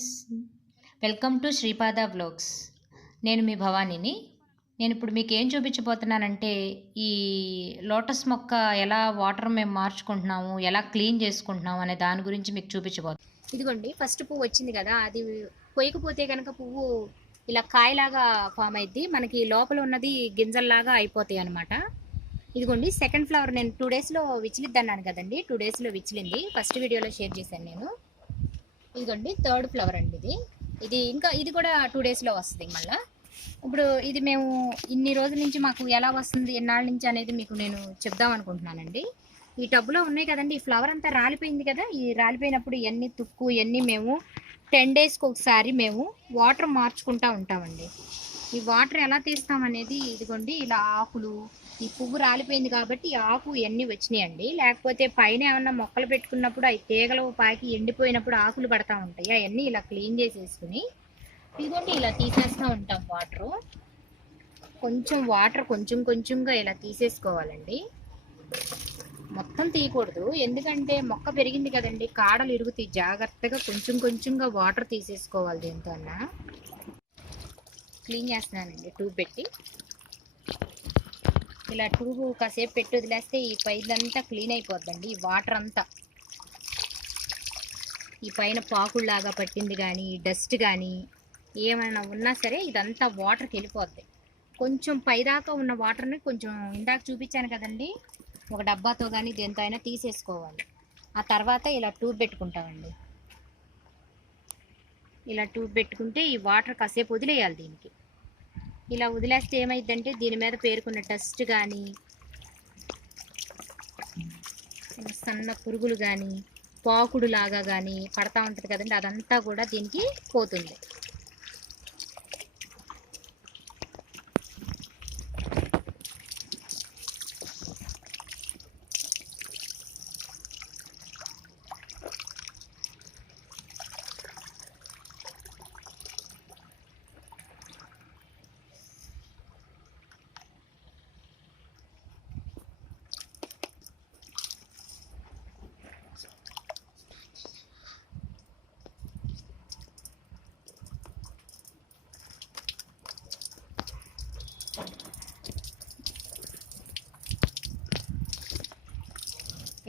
Friends, welcome to Sripada vlogs. నేను మీ భవానీని. నేను ఇప్పుడు మీకు ఏం చూపించబోతున్నానంటే, ఈ లోటస్ మొక్క ఎలా వాటర్ మేము మార్చుకుంటున్నాము, ఎలా క్లీన్ చేసుకుంటున్నాము అనే దాని గురించి మీకు చూపించబోతున్నాను. ఇదిగోండి, ఫస్ట్ పువ్వు వచ్చింది కదా, అది కొయ్యకపోతే కనుక పువ్వు ఇలా కాయలాగా ఫామ్ అయింది. మనకి లోపల ఉన్నది గింజల్లాగా అయిపోతాయి అనమాట. ఇదిగోండి, సెకండ్ ఫ్లవర్ నేను 2 డేస్లో విచ్చిలిద్దన్నాను కదండి. 2 డేస్లో విచ్చిలింది. ఫస్ట్ వీడియోలో షేర్ చేశాను నేను. ఇదిగోండి, థర్డ్ ఫ్లవర్ అండి ఇది. ఇది కూడా 2 డేస్లో వస్తుంది మళ్ళీ. ఇప్పుడు ఇది మేము ఇన్ని రోజుల నుంచి మాకు ఎలా వస్తుంది, ఎన్నాళ్ళ నుంచి అనేది మీకు నేను చెప్దాం అనుకుంటున్నానండి. ఈ టబ్లో ఉన్నాయి కదండి, ఈ ఫ్లవర్ అంతా రాలిపోయింది కదా. ఈ రాలిపోయినప్పుడు ఇవన్నీ తుక్కు ఇవన్నీ మేము 10 డేస్కి ఒకసారి మేము వాటర్ మార్చుకుంటూ ఉంటామండి. ఈ వాటర్ ఎలా తీస్తామనేది ఇదిగోండి, ఇలా ఆకులు, ఈ పువ్వు రాలిపోయింది కాబట్టి ఈ ఆకు ఇవన్నీ వచ్చినాయండి. లేకపోతే పైన ఏమన్నా మొక్కలు పెట్టుకున్నప్పుడు అవి తీగలు పాకి ఎండిపోయినప్పుడు ఆకులు పడతా ఉంటాయి. అవన్నీ ఇలా క్లీన్ చేసేసుకుని ఇదిగోండి ఇలా తీసేస్తూ ఉంటాం. వాటర్ కొంచెం కొంచెంగా ఇలా తీసేసుకోవాలండి. మొత్తం తీయకూడదు, ఎందుకంటే మొక్క పెరిగింది కదండి, కాడలు ఇరుగుతాయి. జాగ్రత్తగా కొంచెం కొంచెంగా వాటర్ తీసేసుకోవాలి. దీంతో క్లీన్ చేస్తున్నానండి ట్యూబ్ పెట్టి. ఇలా ట్యూబ్ కాసేపు పెట్టి వదిలేస్తే ఈ పైదంతా క్లీన్ అయిపోద్దండి. ఈ వాటర్ అంతా ఈ పైన పాకుల్లాగా పట్టింది కానీ డస్ట్ కానీ ఏమైనా ఉన్నా సరే ఇదంతా వాటర్కి వెళ్ళిపోద్ది. కొంచెం పైదాకా ఉన్న వాటర్ని కొంచెం ఇందాక చూపించాను కదండి, ఒక డబ్బాతో కానీ దేంతో అయినా తీసేసుకోవాలి. ఆ తర్వాత ఇలా ట్యూబ్ పెట్టుకుంటామండి. ఇలా ట్యూబ్ పెట్టుకుంటే ఈ వాటర్ కాసేపు వదిలేయాలి దీనికి. ఇలా వదిలేస్తే ఏమైందంటే దీని మీద పేరుకున్న డస్ట్ కానీ సన్న పురుగులు కానీ పాకుడు లాగా కానీ పడతా ఉంటుంది కదండి, అదంతా కూడా దీనికి పోతుంది.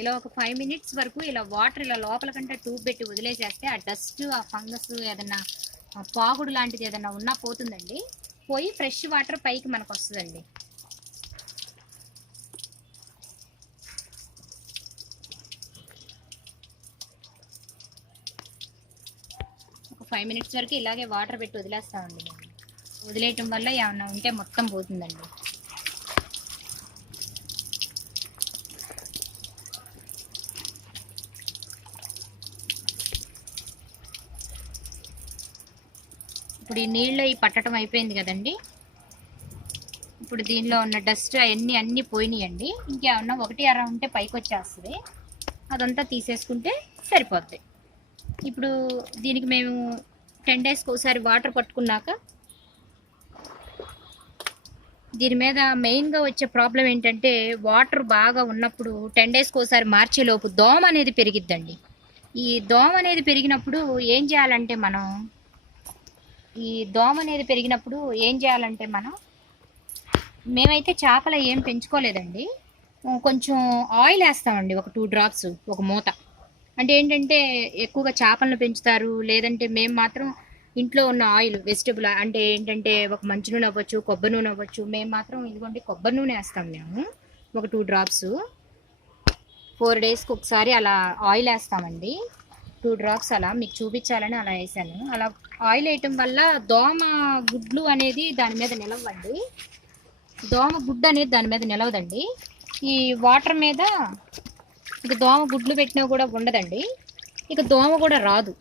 ఇలా ఒక 5 మినిట్స్ వరకు ఇలా వాటర్ ఇలా లోపల కంటే ట్యూబ్ పెట్టి వదిలేసేస్తే ఆ డస్ట్, ఆ ఫంగస్, ఏదన్నా పాకుడు లాంటిది ఏదన్నా ఉన్నా పోతుందండి. పోయి ఫ్రెష్ వాటర్ పైకి మనకు వస్తుందండి. ఒక 5 మినిట్స్ వరకు ఇలాగే వాటర్ పెట్టి వదిలేస్తామండి. వదిలేయటం వల్ల ఏమన్నా ఉంటే మొత్తం పోతుందండి. ఇప్పుడు ఈ నీళ్ళు పట్టడం అయిపోయింది కదండి. ఇప్పుడు దీనిలో ఉన్న డస్ట్ అన్నీ పోయినాయండి. ఇంకేమన్నా ఒకటి అర ఉంటే పైకి వచ్చేస్తుంది, అదంతా తీసేసుకుంటే సరిపోద్ది. ఇప్పుడు దీనికి మేము 10 డేస్కి ఒకసారి వాటర్ పట్టుకున్నాక దీని మీద మెయిన్గా వచ్చే ప్రాబ్లం ఏంటంటే, వాటర్ బాగా ఉన్నప్పుడు 10 డేస్కి ఒకసారి మార్చేలోపు దోమ అనేది పెరిగిద్దండి. ఈ దోమ అనేది పెరిగినప్పుడు ఏం చేయాలంటే మనం మేమైతే చేపలు ఏం పెంచుకోలేదండి. కొంచెం ఆయిల్ వేస్తామండి, ఒక 2 డ్రాప్స్, ఒక మూత. అంటే ఏంటంటే ఎక్కువగా చేపలను పెంచుతారు, లేదంటే మేము మాత్రం ఇంట్లో ఉన్న ఆయిల్ వెజిటబుల్ అంటే ఏంటంటే ఒక మంచి నూనె అవ్వచ్చు, కొబ్బరి నూనె అవ్వచ్చు. మేము మాత్రం ఇదిగోండి కొబ్బరి నూనె వేస్తాం. మేము ఒక 2 డ్రాప్స్ 4 డేస్కి ఒకసారి అలా ఆయిల్ వేస్తామండి. 2 డ్రాప్స్ అలా మీకు చూపించాలని అలా వేసాను. అలా ఆయిల్ వేయటం వల్ల దోమ గుడ్లు అనేది దాని మీద నిలవండి. దోమ గుడ్డు అనేది దాని మీద నిలవదండి. ఈ వాటర్ మీద ఇక దోమ గుడ్లు పెట్టినా కూడా ఉండదండి, ఇక దోమ కూడా రాదు.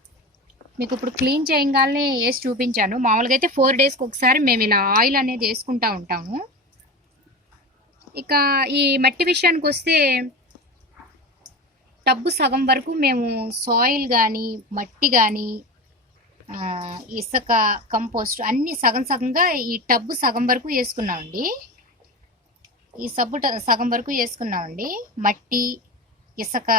మీకు ఇప్పుడు క్లీన్ చేయగానే వేసి చూపించాను. మామూలుగా అయితే 4 డేస్కి ఒకసారి మేము ఇలా ఆయిల్ అనేది వేసుకుంటూ ఉంటాము. ఇక ఈ మట్టి విషయానికి వస్తే టబ్బు సగం వరకు మేము సాయిల్ కానీ మట్టి కానీ ఇసుక, కంపోస్ట్ అన్నీ సగం సగంగా ఈ టబ్బు సగం వరకు వేసుకున్నామండి. ఈ సబ్బు సగం వరకు వేసుకున్నామండి. మట్టి, ఇసుక,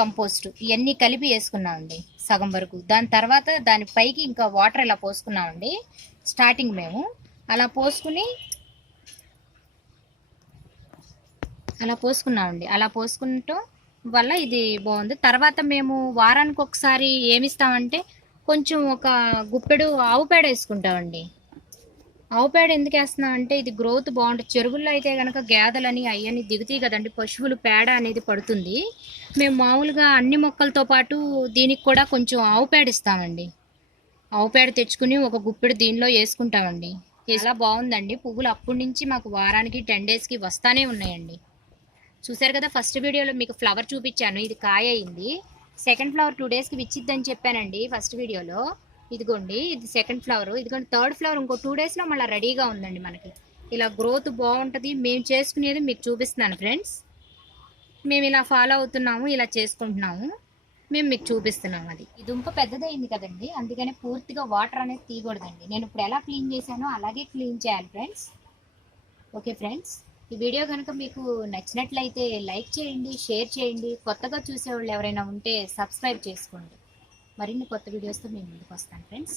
కంపోస్ట్ ఇవన్నీ కలిపి వేసుకున్నామండి సగం వరకు. దాని తర్వాత దాని పైకి ఇంకా వాటర్ ఇలా పోసుకున్నామండి స్టార్టింగ్ మేము. అలా పోసుకున్నామండి. అలా పోసుకుంటూ వల్ల ఇది బాగుంది. తర్వాత మేము వారానికి ఒకసారి ఏమిస్తామంటే కొంచెం ఒక గుప్పెడు ఆవు పేడ వేసుకుంటామండి. ఆవు పేడ ఎందుకు వేస్తున్నాం అంటే ఇది గ్రోత్ బాగుంటుంది. చెరువుల్లో అయితే కనుక గేదెలని అవన్నీ దిగుతాయి కదండి, పశువులు పేడ అనేది పడుతుంది. మేము మామూలుగా అన్ని మొక్కలతో పాటు దీనికి కూడా కొంచెం ఆవు పేడ ఇస్తామండి. ఆవు పేడ తెచ్చుకుని ఒక గుప్పెడు దీనిలో వేసుకుంటామండి. చాలా బాగుందండి. పువ్వులు అప్పటి నుంచి మాకు వారానికి 10 డేస్కి వస్తానే ఉన్నాయండి. చూసారు కదా, ఫస్ట్ వీడియోలో మీకు ఫ్లవర్ చూపించాను, ఇది కాయ అయింది. సెకండ్ ఫ్లవర్ 2 డేస్కి విచ్చిద్దని చెప్పానండి ఫస్ట్ వీడియోలో. ఇదిగోండి ఇది సెకండ్ ఫ్లవర్. ఇదిగోండి థర్డ్ ఫ్లవర్ ఇంకో 2 డేస్లో మళ్ళీ రెడీగా ఉందండి మనకి. ఇలా గ్రోత్ బాగుంటుంది. మేము చేసుకునేది మీకు చూపిస్తున్నాను ఫ్రెండ్స్. మేము ఇలా ఫాలో అవుతున్నాము, ఇలా చేసుకుంటున్నాము, మేము మీకు చూపిస్తున్నాము. అది ఈ దుంప పెద్దదైంది కదండి, అందుకనే పూర్తిగా వాటర్ అనేది తీయకూడదండి. నేను ఇప్పుడు ఎలా క్లీన్ చేశానో అలాగే క్లీన్ చేయాలి ఫ్రెండ్స్. ఓకే ఫ్రెండ్స్, ఈ వీడియో కనుక మీకు నచ్చినట్లయితే లైక్ చేయండి, షేర్ చేయండి. కొత్తగా చూసేవాళ్ళు ఎవరైనా ఉంటే సబ్స్క్రైబ్ చేసుకోండి. మరిన్ని కొత్త వీడియోస్తో మేము ముందుకు వస్తాను ఫ్రెండ్స్.